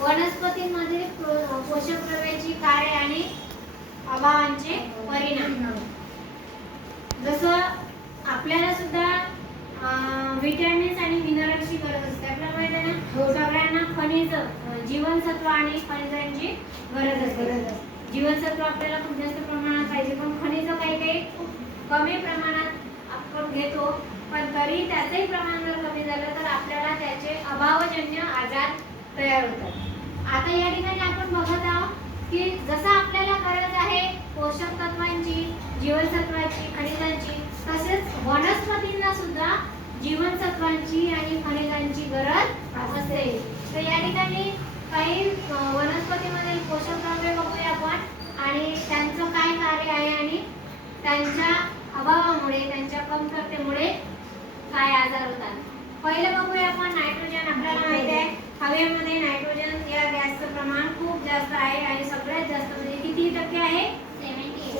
वनस्पतींमध्ये पोषक द्रव्याची कार्य आणि अभावांचे परिणाम. जसं आपल्याला सुद्धा विटॅमिन्स आणि मिनरल्सची गरज असते. आपल्याला माहिती आहे ना सगळ्यांना खनिज जीवनसत्व आणि खनिजांची गरज असते. जीवनसत्व आपल्याला खूप जास्त प्रमाणात पाहिजे. पण खनिज काही काही खूप कमी प्रमाणात आपण घेतो. पण तरी त्याचंही प्रमाण जर कमी झालं तर आपल्याला त्याचे अभावजन्य आजार तयार होतात. आता या ठिकाणी आपण बघत आहोत की जसं आपल्याला गरज आहे पोषक तत्वांची जीवनसत्वाची खनिजांची तसेच वनस्पतींना सुद्धा जीवनसत्वांची आणि खनिजांची गरज असते तर या ठिकाणी काही वनस्पतीमधील पोषक द्रव्ये बघूया आपण. आणि त्यांचं काय कार्य आहे आणि त्यांच्या अभावामुळे त्यांच्या कमतरतेमुळे काय आजार होतात. पहिलं बघूया आपण नायट्रोजन आपल्याला माहिती आहे हवेमध्ये नायट्रोजन या गॅसचं प्रमाण खूप जास्त आहे आणि सगळ्यात जास्त म्हणजे किती टक्के आहे?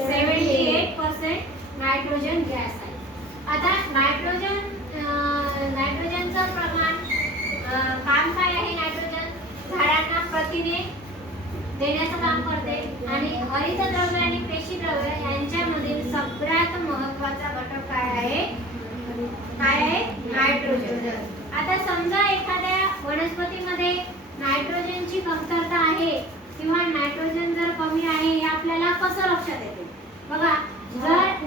Seventy eight percent nitrogen gas आहे. आता नायट्रोजन अं, नायट्रोजनचं प्रमाण अं, काम काय आहे नायट्रोजन झाडांना प्रथिने देण्याचं काम करते आणि हरितद्रव्य आणि पेशीद्रव्य यांच्यामधील सगळ्यात महत्त्वाचा घटक काय आहे काय आहे नायट्रोजन आता समजा एखाद्या वनस्पतीमध्ये नायट्रोजनची कमतरता आहे किंवा नायट्रोजन जर कमी आहे हे आपल्याला कसं लक्षात येते? बघा जर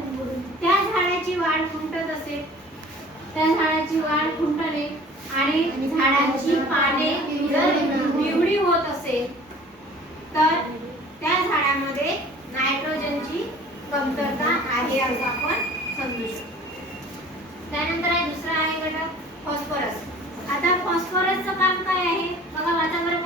त्या झाडाची वाढ खुंटत असेल त्या झाडाची वाढ खुंटणे आणि झाडाची पाने जर पिवळी होत असेल तर त्या झाडामध्ये नायट्रोजनची कमतरता आहे असं आपण समजू शकतो. त्यानंतर आहे दुसरा आहे घटक फॉस्फरस आता फॉस्फरसचं काम काय आहे? बघा वातावरण?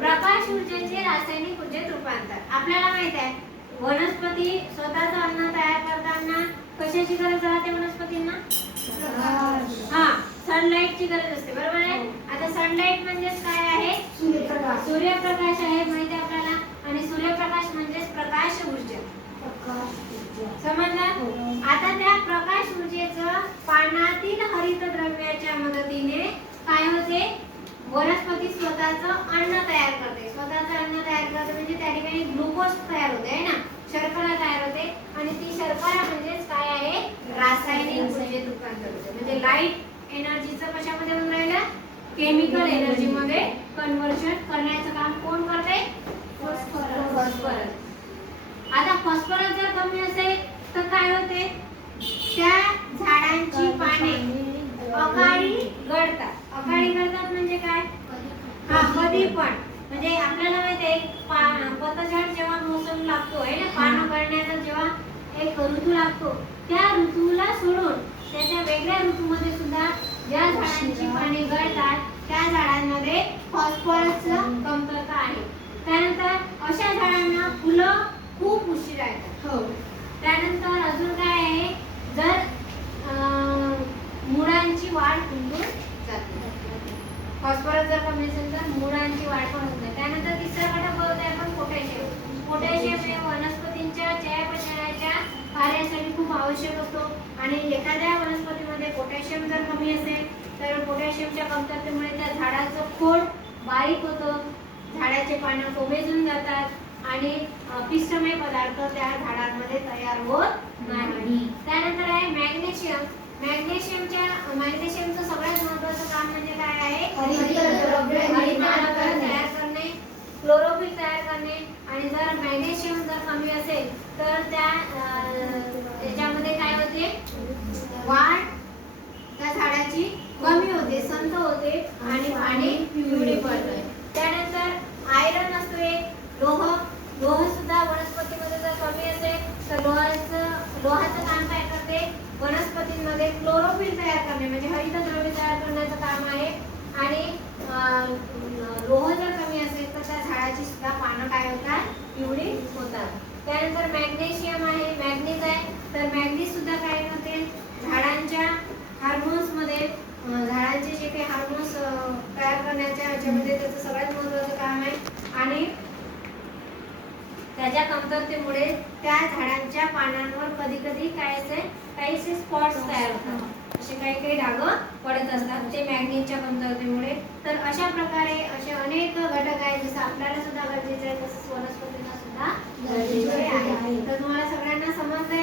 प्रकाश ऊर्जेचे रासायनिक ऊर्जेत रूपांतर. आपल्याला माहीत आहे वनस्पती स्वतःचं अन्न तयार करताना कशाची गरज राहते वनस्पतींना? हा सनलाईटची गरज असते बरोबर आहे? आता सनलाईट म्हणजेच काय आहे? सूर्यप्रकाश. आहे माहिती आहे आपल्याला? आणि सूर्यप्रकाश म्हणजेच प्रकाश ऊर्जा. समजलं? आता त्या पानातील हरित द्रव्याच्या मदतीने काय होते वनस्पती स्वतःचं अन्न तयार करते. स्वतःचं अन्न तयार करते म्हणजे त्या ठिकाणी ग्लुकोज तयार होते आहे ना? शर्करा तयार होते आणि ती शर्करा म्हणजेच काय आहे? रासायनिक ऊर्जेत रूपांतर होते. म्हणजे लाइट एनर्जीचं कशामध्ये होऊन राहिलं? केमिकल एनर्जी मध्ये कन्वर्जन करण्याचं काम कोण करते? फॉस्फरस आता फॉस्फरस जर कमी असेल तर काय होते? त्या झाडांची पाने अकाळी गळतात अकाळी गळतात म्हणजे काय? हा कधी पण. म्हणजे आपल्याला माहिती आहे पतझड जेव्हा मोसम लागतो आहे ना? पानं गळण्याचा जेव्हा एक ऋतू लागतो त्या ऋतूला सोडून त्याच्या वेगळ्या ऋतूमध्ये सुद्धा ज्या झाडांची पाने गळतात त्या झाडांमध्ये फॉस्फरसचं कमतरता आहे त्यानंतर अशा झाडांना फुलं खूप उशिरा येतात त्यानंतर अजून काय आहे जर अं, मुळांची वाढ खुंटून जाते. फॉस्फरस जर कमी असेल तर मुळांची वाढ पण होत नाही. त्यानंतर तिसरा घटक बघतोय आपण पोटॅशियम पोटॅशियम हे वनस्पतींच्या चयापचयाच्या कार्यासाठी खूप आवश्यक असतो. आणि एखाद्या वनस्पतीमध्ये पोटॅशियम जर कमी असेल तर पोटॅशियमच्या कमतरतेमुळे त्या झाडाचं खोड बारीक होतं. झाडाचे पानं कोमेजून जातात आणि पिष्टमय पदार्थ त्या झाडांमध्ये तयार होत नाही. त्यानंतर आहे मॅग्नेशियम. मॅग्नेशियमच्या मॅग्नेशियमचं सगळ्यात महत्त्वाचं काम म्हणजे काय आहे? हरितद्रव्य तयार करणे. क्लोरोफिल तयार करणे. आणि जर मॅग्नेशियम जर कमी असेल तर त्या अ, त्याच्यामध्ये काय होते वाढ त्या झाडाची कमी होते संत होते आणि पाणी पिवळी पडते त्यानंतर आयरन असतो एक लोह लोह सुद्धा वनस्पतीमध्ये जर कमी असेल तर लोहाचं लोहाचं काम काय करते वनस्पतींमध्ये क्लोरोफिल तयार करणे म्हणजे हरितद्रव्य तयार करण्याचं काम आहे. आणि लोह जर कमी असेल तर त्या झाडाची सुद्धा पानं काय होतात? पिवळी होतात. त्यानंतर मॅग्नेशियम आहे. मॅग्नीज आहे. तर मॅग्नीज सुद्धा काय होते? झाडांच्या हार्मोन्समध्ये झाडांचे जे काही हार्मोन्स तयार करण्याच्या ह्याच्यामध्ये त्याचं सगळ्यात महत्त्वाचं काम आहे. आणि त्याच्या कमतरतेमुळे त्या झाडांच्या पानांवर कधी कधी काय असे काहीसे स्पॉट्स तयार होतात. असे काही काही डाग पडत असतात ते मॅग्नेटच्या कमतरतेमुळे. तर अशा प्रकारे असे अनेक घटक आहेत जसं आपल्याला सुद्धा गरजेचे आहे तसंच वनस्पतींना सुद्धा गरजेचे आहे. तर तुम्हाला सगळ्यांना समजलंय